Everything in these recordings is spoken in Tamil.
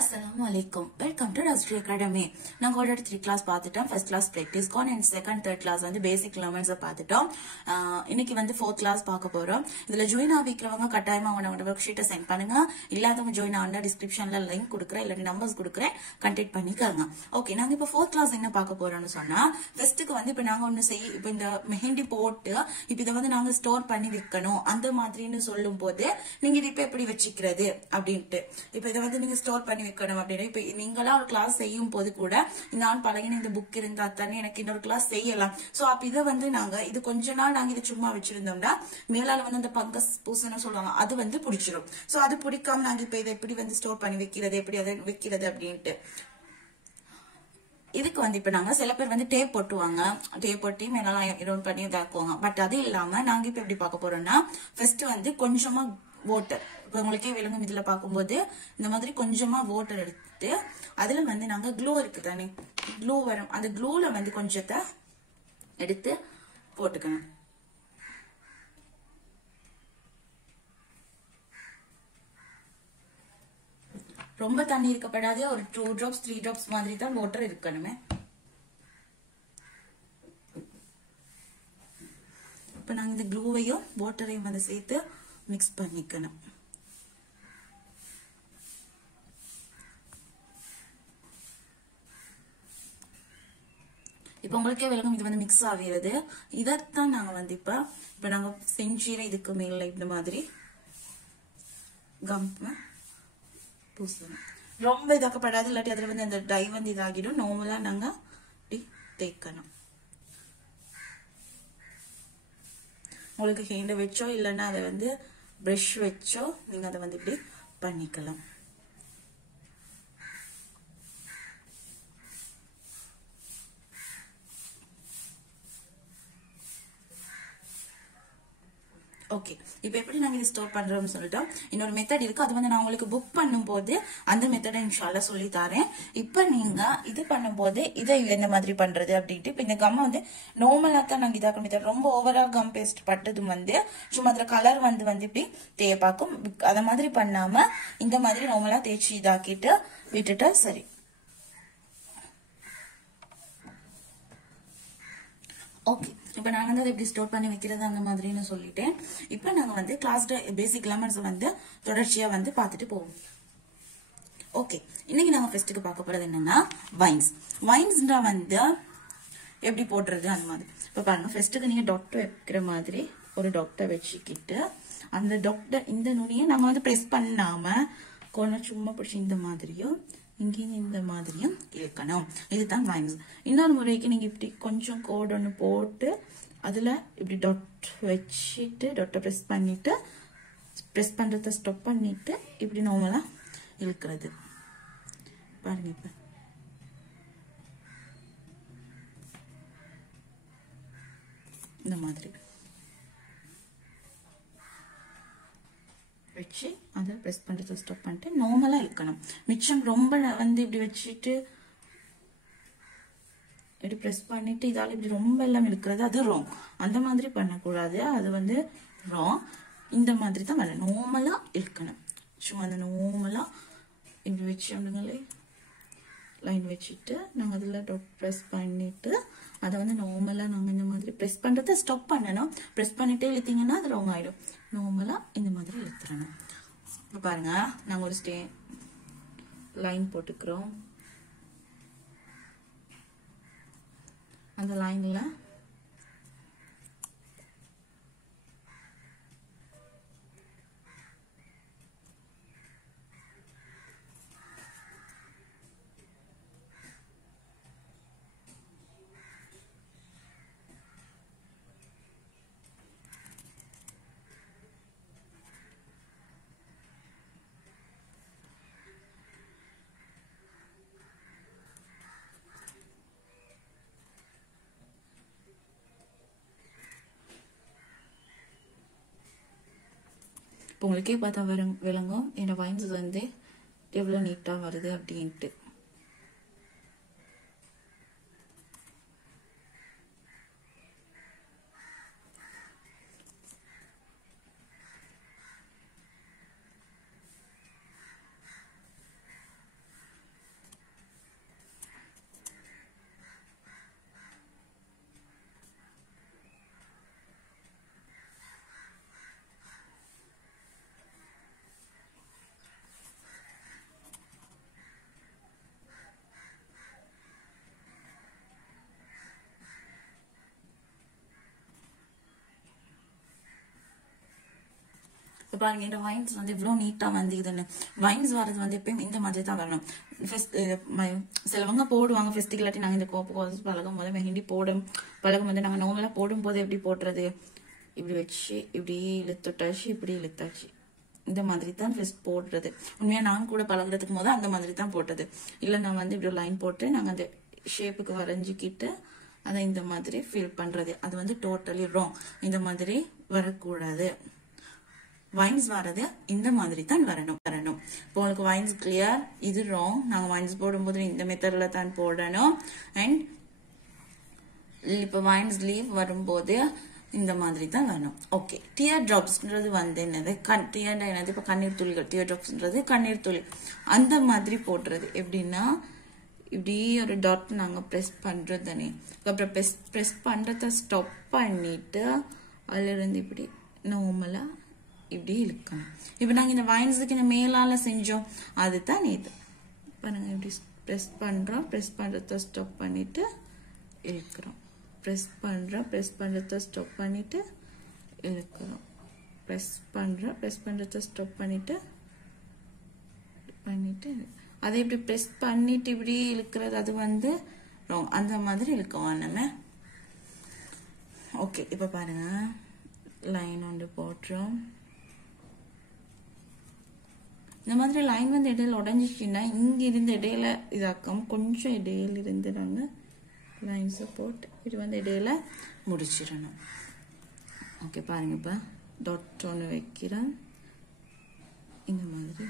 Assalamualaikum. Welcome to Rastri Academy. நாங்க ஆல்ரெடி 3 கிளாஸ் பார்த்துட்டோம். ஃபர்ஸ்ட் கிளாஸ் பிராக்டிஸ் கான் அண்ட் செகண்ட் தேர்ட் கிளாஸ் வந்து பேசிக் லெவல்ஸ் பார்த்துட்டோம். இன்னைக்கு வந்து ஃபோர்த் கிளாஸ் பார்க்க போறோம். இதுல ஜாயின் ஆகிக்கிறவங்க கட்டாயமா அவங்களோட ஒர்க் ஷீட்டை சென்ட் பண்ணுங்க. இல்லாதவங்க ஜாயின் ஆனா டிஸ்கிரிப்ஷன்ல லிங்க் கொடுக்குறேன், இல்ல நம்பர்ஸ் கொடுக்குறேன், கான்டாக்ட் பண்ணிக்கோங்க. ஓகே, நாங்க இப்ப ஃபோர்த் கிளாஸ் என்ன பார்க்க போறோம்னு சொன்னா, ஃபர்ஸ்ட்டுக்கு வந்து இப்ப நாங்க ஒண்ணு இப்ப இந்த மெஹந்தி போட்டு இப்ப இதை வந்து நாங்க ஸ்டோர் பண்ணி வைக்கணும் அந்த மாதிரின்னு சொல்லும் போது நீங்க இப்ப எப்படி வச்சுக்கிறது அப்படின்ட்டு, இப்ப இதை வந்து நீங்க ஸ்டோர் பண்ணி வைக்கணும் அப்படின்னா, இப்ப நீங்களா ஒரு கிளாஸ் செய்யும் போது கூட நான் பழகின இந்த புக் இருந்தா தானே எனக்கு இன்னொரு கிளாஸ் செய்யலாம். சோ அப்ப இதை வந்து நாங்க இது கொஞ்ச நாள் நாங்க இதை சும்மா வச்சிருந்தோம்னா மேலால வந்து அந்த பங்கஸ் பூசணும் சொல்லுவாங்க, அது வந்து பிடிச்சிரும். சோ அது பிடிக்காம நாங்க இப்ப இதை எப்படி வந்து ஸ்டோர் பண்ணி வைக்கிறது, எப்படி அதை வைக்கிறது அப்படின்ட்டு. இதுக்கு வந்து இப்ப நாங்க சில பேர் வந்து டேப் போட்டுவாங்க, டேப் போட்டு மேலாம் ரவுண்ட் பண்ணி இதாக்குவாங்க. பட் அது இல்லாம நாங்க இப்ப எப்படி பார்க்க போறோம்னா, ஃபர்ஸ்ட் வந்து கொஞ்சமா வாட்டர், இப்ப உங்களுக்கே விளங்கும் இதுல பார்க்கும்போது இந்த மாதிரி கொஞ்சமா வாட்டர் எடுத்து அதுல வந்து நாங்க க்ளூ இருக்கு தானே, க்ளூ வரும், அந்த க்ளூல வந்து கொஞ்சத்தை எடுத்து போட்டுக்கணும். ரொம்ப தண்ணி இருக்கப்படாது, ஒரு 2 drops 3 drops மாதிரி தான் வாட்டர் இருக்கணுமே. இப்ப நாங்க இந்த க்ளூவையும் வாட்டரையும் வந்து சேர்த்து மிக்ஸ் பண்ணிக்கணும். இப்ப உங்களுக்கே விளங்கும் இது வந்து மிக்ஸ் ஆகிறது. இதைத்தான் நாங்க வந்து இப்ப நாங்க செஞ்சிர இதுக்கு மேல இந்த மாதிரி கம் பூசணும். ரொம்ப இதாக்கப்படாது, இல்லாட்டி அதுல வந்து அந்த டை வந்து இதாகிடும். நார்மலா நாங்க இப்படி தேய்க்கணும். உங்களுக்கு ஹேண்ட வச்சோ இல்லைன்னா அதை வந்து பிரஷ் வச்சோ நீங்க அதை வந்து இப்படி பண்ணிக்கலாம். ஓகே, இப்ப எப்படி நாங்க இது ஸ்டோர் பண்றோம்னு சொல்லிட்டோம். இன்னொரு மெத்தட் இருக்கு, அது வந்து நான் உங்களுக்கு புக் பண்ணும் போது அந்த மெத்தடை இன்ஷால்லா சொல்லி தரேன். இப்ப நீங்க இது பண்ணும் போது இதை எந்த மாதிரி பண்றது அப்படின்ட்டு, இப்ப இந்த கம் வந்து நார்மலா தான் நாங்க இதாக்க மெத்தட். ரொம்ப ஓவரா கம் பேஸ்ட் பட்டதும் வந்து சும்மா அதுல கலர் வந்து இப்படி தேய்ப்பாக்கும். அத மாதிரி பண்ணாம இந்த மாதிரி நார்மலா தேய்ச்சி இதாக்கிட்டு விட்டுட்டா சரி. ஓகே, இப்ப நாங்க வந்து எப்படி ஸ்டோர் பண்ணி வைக்கிறது அந்த மாதிரின்னு சொல்லிட்டேன். இப்ப நாங்க வந்து கிளாஸ் பேசிக் லெமன்ஸ் வந்து தொடர்ச்சியா வந்து பார்த்துட்டு போவோம். ஓகே, இன்னைக்கு நாங்க ஃபர்ஸ்ட்டுக்கு பார்க்க போறது என்னன்னா வைன்ஸ். வைன்ஸ்ன்றா வந்து எப்படி போடுறது அந்த மாதிரி. இப்ப பாருங்க, ஃபர்ஸ்ட்டுக்கு நீங்க டாக்டர் வைக்கிற மாதிரி ஒரு டாக்டர் வச்சுக்கிட்டு அந்த டாக்டர் இந்த நுனியை நாங்க வந்து பிரஸ் பண்ணாம கொஞ்சம் சும்மா பிடிச்சி இந்த மாதிரியும் இங்கேயும் இந்த மாதிரியும் இழுக்கணும். இதுதான் வைன்ஸ். இன்னொரு முறைக்கு நீங்க இப்படி கொஞ்சம் கோடு ஒன்று போட்டு அதுல இப்படி டாட் வச்சுட்டு டாட்டை ப்ரெஸ் பண்ணிட்டு ப்ரெஸ் பண்றத ஸ்டாப் பண்ணிட்டு இப்படி நார்மலா இழுக்கிறது. பாருங்க, இப்ப இந்த மாதிரி வச்சு அதை ப்ரெஸ் பண்றதை ஸ்டாப் பண்ணிட்டு நார்மலா இழுக்கணும். மிச்சம் ரொம்ப வந்து இப்படி வச்சுட்டு இப்படி ப்ரெஸ் பண்ணிட்டு இதால இப்படி ரொம்ப எல்லாம் இழுக்கிறது அது ராங். அந்த மாதிரி பண்ணக்கூடாது, அது வந்து ராங். இந்த மாதிரி தான் வரணும், நார்மலா இழுக்கணும். சும்மா அந்த நார்மலா இப்படி வச்சோம்னுங்களே லைன் வச்சுட்டு நாங்க அதுல ப்ரெஸ் பண்ணிட்டு அதை வந்து நார்மலா நாங்க இந்த மாதிரி ப்ரெஸ் பண்றதை ஸ்டாப் பண்ணணும். ப்ரெஸ் பண்ணிட்டே இழுத்தீங்கன்னா அது ராங் ஆயிடும். நார்மலா இந்த மாதிரி இழுத்துறணும். இப்ப பாருங்க, நாங்க ஒரு லைன் போட்டுக்கிறோம். அந்த லைன்ல இப்போ உங்களுக்கே பார்த்தா விளங்கும் என்னோட வைன்ஸ் வந்து எவ்வளவு நீட்டா வருது அப்படின்ட்டு. இப்போ பாருங்க இந்த வைன்ஸ் வந்து இவ்வளோ நீட்டா வந்துதுன்னு. வைன்ஸ் வரது வந்து எப்பயும் இந்த மாதிரி தான் வரணும். சிலவங்க போடுவாங்க ஃபெஸ்டிவல், இல்லாட்டி நாங்கள் இந்த கோப்பு பழகும் போது மெஹந்தி பழகும் போது நாங்கள் நார்மலாக போடும்போது எப்படி போடுறது, இப்படி வச்சு இப்படி இழுத்துட்டாச்சு, இப்படி இழுத்தாச்சு, இந்த மாதிரி தான் ஃபர்ஸ்ட் போடுறது. உண்மையா நான் கூட பழகுறதுக்கு போது அந்த மாதிரி தான் போட்டது. இல்லை நான் வந்து இப்படி லைன் போட்டு நாங்கள் அந்த ஷேப்புக்கு வரைஞ்சிக்கிட்டு அதை இந்த மாதிரி ஃபில் பண்றது. அது வந்து டோட்டலி ராங். இந்த மாதிரி வரக்கூடாது. வைன்ஸ் வரது இந்த மாதிரி தான் வரணும். இப்போ உங்களுக்கு வைன்ஸ் கிளியர், இது ராங். நாங்கள் வைன்ஸ் போடும்போது இந்த மெத்தட்ல தான் போடணும். அண்ட் இப்போ வைன்ஸ் லீவ் வரும்போது இந்த மாதிரி தான் வரணும். ஓகே, டியர் டிராப்ஸ்ன்றது வந்து என்னது, டியர் என்னது, இப்போ கண்ணீர் துளிகள். டியர் டிராப்ஸ்ன்றது கண்ணீர் துளி. அந்த மாதிரி போடுறது எப்படின்னா, இப்படி ஒரு டாட் நாங்க ப்ரெஸ் பண்றது தானே. அப்புறம் ப்ரெஸ் பண்றத ஸ்டாப் பண்ணிட்டு அதுல இருந்து இப்படி நார்மலா இப்படி இழுக்கணும். இப்ப நாங்க இந்த வைன்ஸுக்கு இந்த மேலால செஞ்சோம், அதுதான் இது. பாருங்க, இப்படி ப்ரெஸ் பண்றத ஸ்டாப் பண்ணிட்டு இழுக்கிறோம். ப்ரெஸ் பண்றத ஸ்டாப் பண்ணிட்டு இழுக்கிறோம். ப்ரெஸ் பண்றத ஸ்டாப் பண்ணிட்டு அதை இப்படி ப்ரெஸ் பண்ணிட்டு இப்படி இழுக்கிறது, அது வந்து ராங். அந்த மாதிரி இழுக்குவோம் நம்ம. ஓகே, இப்ப பாருங்க லைன் ஒன்று போட்டுறோம். இந்த மாதிரி லைன் வந்து இடையில உடஞ்சிச்சுன்னா இங்க இருந்து இடையில இதாக்கம், கொஞ்சம் இடையில இருந்து நாங்க லைன்ஸ் போட்டு இது வந்து இடையில முடிச்சிடணும். ஓகே பாருங்க, இப்ப டாட் ஒன்று வைக்கிறேன் இந்த மாதிரி.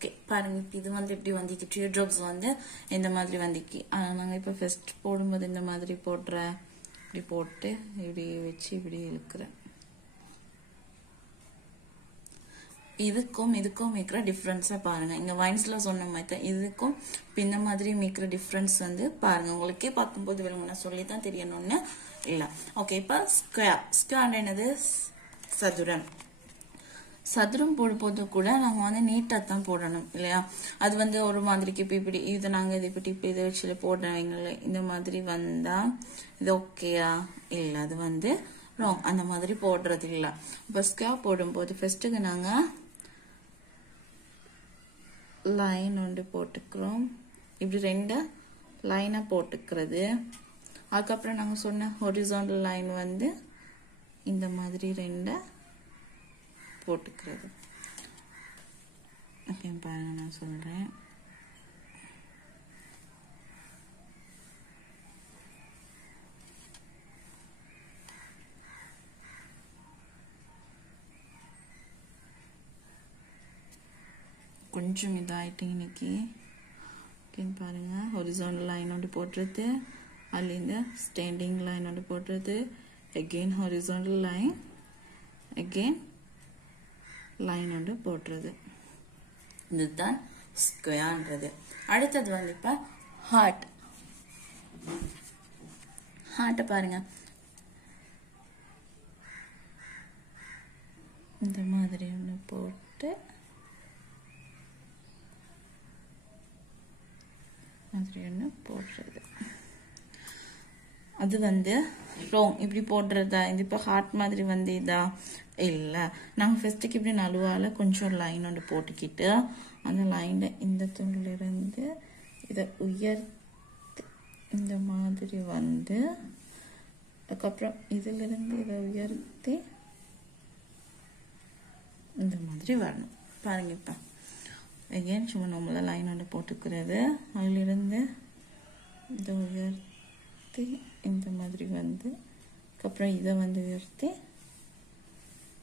ஓகே பாருங்க, இது வந்து இப்படி வந்துச்சு. டியர் ட்ராப்ஸ் வந்து இந்த மாதிரி வந்துச்சு. நாங்க இப்ப ஃபர்ஸ்ட் போடும்போது இந்த மாதிரி போடுறேன், இப்படி போட்டு இப்படி வச்சு இப்படி இழுக்கிறேன். இதுக்கும் மீக்கிற டிஃபரன்ஸா பாருங்க. இங்க வைன்ஸ்ல சொன்ன மாதிரி இதுக்கும் இந்த மாதிரி மீக்கிற டிஃபரன்ஸ் வந்து பாருங்க. உங்களுக்கே பார்க்கும்போது வேணும், நான் சொல்லித்தான் தெரியணும்னு இல்ல. ஓகே, இப்ப ஸ்கொயர் என்னது, சதுரம். சதுரம் போடும்போது கூட நாங்க வந்து நீட்டா தான் போடணும் இல்லையா. அது வந்து ஒரு மாதிரிக்கு இப்படி இதை நாங்க இது இப்படி இதை வச்சு போடுறவங்கள இந்த மாதிரி வந்தா இது ஓகேயா இல்ல, அது வந்து ராங். அந்த மாதிரி போடுறது இல்ல. இப்ப ஸ்கொயர் போடும்போது ஃபர்ஸ்ட்டுக்கு நாங்க லைன் ஒன்று போட்டுக்கிறோம். இப்படி ரெண்டு லைனை போட்டுக்கிறது. அதுக்கப்புறம் நாங்க சொன்ன ஹொரிசாண்டல் லைன் வந்து இந்த மாதிரி ரெண்ட போட்டுக்கிறது. ஓகே பாருங்க, நான் சொல்றேன். கொஞ்சம் இதாயிட்டு இன்னைக்கு. ஓகே பாருங்க, ஹொரிசாண்டல் லைன் ஒன்று போட்டுறது, அதுலேருந்து ஸ்டாண்டிங் லைன் ஒன்று போட்டுறது, again horizontal line, again line ஒன்று போட்டுறது. இதுதான் ஸ்கொயர்ன்றது. அடுத்தது வந்து இப்ப ஹார்ட் பாருங்க, இந்த மாதிரி ஒன்று போட்டு மாதிரி ஒன்று போடுறது. அது வந்து wrong. இப்படி போடுறதா இது இப்போ ஹார்ட் மாதிரி வந்து இதா இல்லை. நாங்கள் ஃபர்ஸ்ட்டுக்கு இப்படி நடுவால் கொஞ்சம் லைன் ஒன்று போட்டுக்கிட்டு அந்த லைனில் இந்த துண்டிலிருந்து இதை உயர்த்தி இந்த மாதிரி வந்து அதுக்கப்புறம் இதிலிருந்து இதை உயர்த்தி இந்த மாதிரி வரணும். பாருங்க இப்போ அகெயின் சும்மா நம்மள லைன் ஒன்று போட்டுக்கிறது அதிலிருந்து இதை உயர்த்தி இந்த மாதிரி வந்து அதுக்கப்புறம் இதை வந்து உயர்த்தி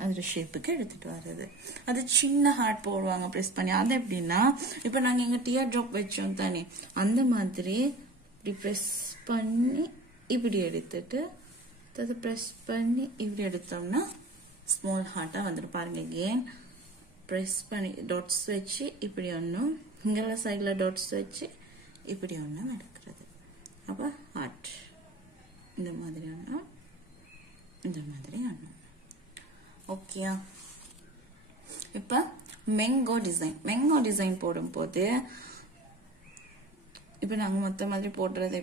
அதோட ஷேப்புக்கு எடுத்துட்டு வர்றது. அது சின்ன ஹார்ட் போடுவாங்க ப்ரெஸ் பண்ணி. அது எப்படின்னா இப்போ நாங்கள் எங்கள் டியர் ட்ராப் வச்சோம் தானே அந்த மாதிரி இப்படி ப்ரெஸ் பண்ணி இப்படி எடுத்துட்டு அதை ப்ரெஸ் பண்ணி இப்படி எடுத்தோம்னா ஸ்மால் ஹார்ட்டாக வந்துடும். பாருங்க அகெயின் ப்ரெஸ் பண்ணி டாட்ஸ் வச்சு இப்படி ஒன்றும் இங்கெல்லாம் சைடில் டாட்ஸ் வச்சு இப்படி ஒன்றும் எடுக்கிறது. அப்போ ஹார்ட் இந்த மாதிரி ஒன்று இந்த மாதிரி ஒன்று. ஓகேயா? இப்போ மேங்கோ டிசைன் போடும்போது இப்போ நாங்கள் மொத்த மாதிரி போடுறது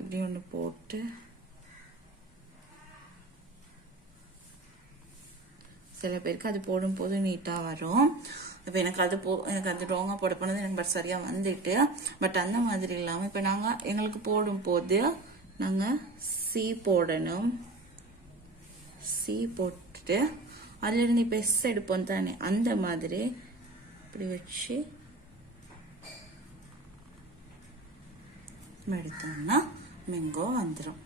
இப்படி ஒன்று போட்டு சில பேருக்கு அது போடும்போது நீட்டாக வரும். இப்போ எனக்கு அது ராங்காக போட போனது எனக்கு பட் சரியாக வந்துட்டு. பட் அந்த மாதிரி இல்லாமல் இப்போ நாங்கள் எங்களுக்கு போடும்போது நாங்கள் சி போடணும். சி போட்டுட்டு அதிலிருந்து இப்போ எஸ் எடுப்போம் தானே அந்த மாதிரி இப்படி வச்சு எடுத்தோம்னா மேங்கோ வந்துடும்.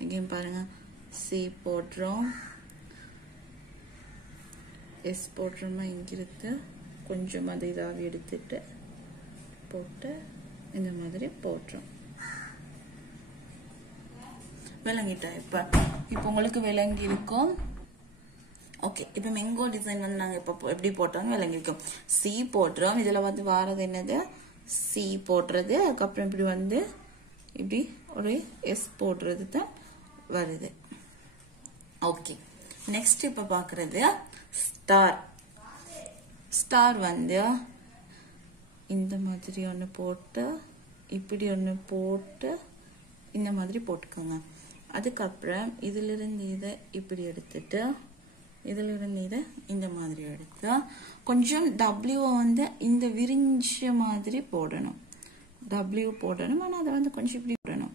இங்கேயும் பாருங்க சி போடுறோம் எஸ் போடுறோமா இங்கிருந்து கொஞ்சம் அது இதாக எடுத்துட்டு போட்டு இந்த மாதிரி போடுறோம். விளங்கிட்டா? இப்போ உங்களுக்கு விளங்கி இருக்கும். ஓகே, இப்போ மேங்கோ டிசைன் வந்து நாங்கள் இப்போ எப்படி போட்டோம்னு விளங்கிருக்கோம். சி போடுறோம். இதில் வந்து வாரது என்னது சி போடுறது. அதுக்கப்புறம் இப்படி வந்து இப்படி ஒரு எஸ் போடுறது தான் வருது. ஓகே, நெக்ஸ்ட் இப்போ பார்க்குறது ஸ்டார் வந்து இந்த மாதிரி ஒன்று போட்டு இப்படி ஒன்று போட்டு இந்த மாதிரி போட்டுக்கோங்க. அதுக்கப்புறம் இதிலிருந்து இதை இப்படி எடுத்துட்டு இதிலிருந்து இதை இந்த மாதிரி எடுத்து கொஞ்சம் டபிள்யூ வந்து இந்த விரிஞ்ச மாதிரி போடணும். டபிள்யூ போடணும், ஆனால் அதை வந்து கொஞ்சம் இப்படி போடணும்.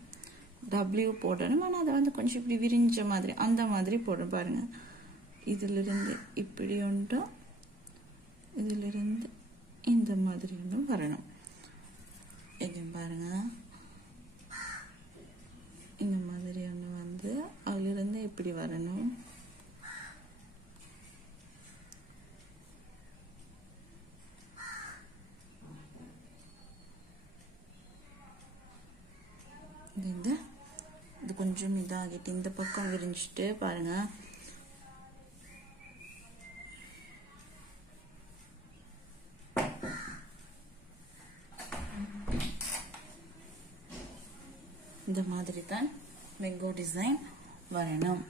டபிள்யூ போடணும், ஆனால் அதை வந்து கொஞ்சம் இப்படி விரிஞ்ச மாதிரி அந்த மாதிரி போடணும். பாருங்க, இதிலிருந்து இப்படி ஒன்றும் இதிலிருந்து இந்த மாதிரி ஒன்றும் வரணும். இது பாருங்க, இந்த மாதிரி ஒன்று வந்து அதிலிருந்து இப்படி வரணும். இது கொஞ்சம் இதாகிட்டு இந்த பக்கம் விரிஞ்சிட்டு பாருங்க. இந்த மாதிரி தான் மேங்கோ டிசைன் வரணும்.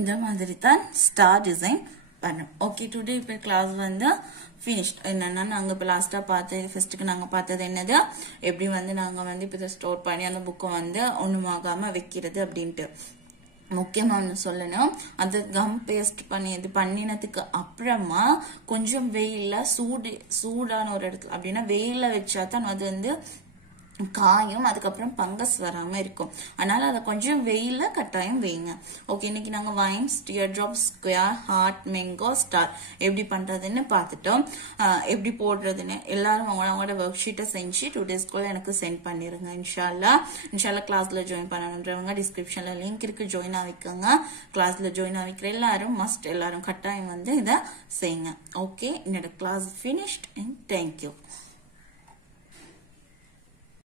இந்த மாதிரி தான் ஸ்டார் டிசைன் வரணும். ஓகே, டுடே இப்போ கிளாஸ் வந்து ஃபினிஷ்ட். என்னன்னா நாங்கள் இப்போ லாஸ்ட்டாக பார்த்தது ஃபர்ஸ்ட்டுக்கு நாங்கள் பார்த்தது என்னது எப்படி வந்து நாங்கள் வந்து இப்போ இதை ஸ்டோர் பண்ணி அந்த புக்கை வந்து ஒன்றுமாகாமல் வைக்கிறது அப்படின்ட்டு. முக்கியமா ஒன்று சொல்லணும், அது கம் பேஸ்ட் பண்ணி இது பண்ணினதுக்கு அப்புறமா கொஞ்சம் வெயில சூடான ஒரு இடத்துல அப்படின்னா வெயில வச்சா தான் அது வந்து காயும், அதுக்கப்புறம் பங்கஸ் வராம இருக்கும். அதனால அதை கொஞ்சம் வெயில கட்டாயம் வைங்க. ஓகே, இன்னைக்கு நாங்க vines, tear drop, square, heart, mango, star எப்படி பண்றதுன்னு பார்த்துட்டோம். எப்படி போடுறதுன்னு எல்லாரும் அவங்களோட ஒர்க் ஷீட்டை செஞ்சு 2 daysக்குள்ள எனக்கு சென்ட் பண்ணிருங்க. இன்ஷால்லா கிளாஸ்ல ஜாயின் பண்ணணுன்றவங்க டிஸ்கிரிப்ஷன்ல லிங்க் இருக்கு, ஜாயின் ஆகிக்கோங்க. கிளாஸ்ல ஜாயின் ஆகிக்கிற எல்லாரும் கட்டாயம் வந்து இதை செய்யுங்க. ஓகே, என்னோட கிளாஸ் ஃபினிஷ்ட் அண்ட் தேங்க்யூ.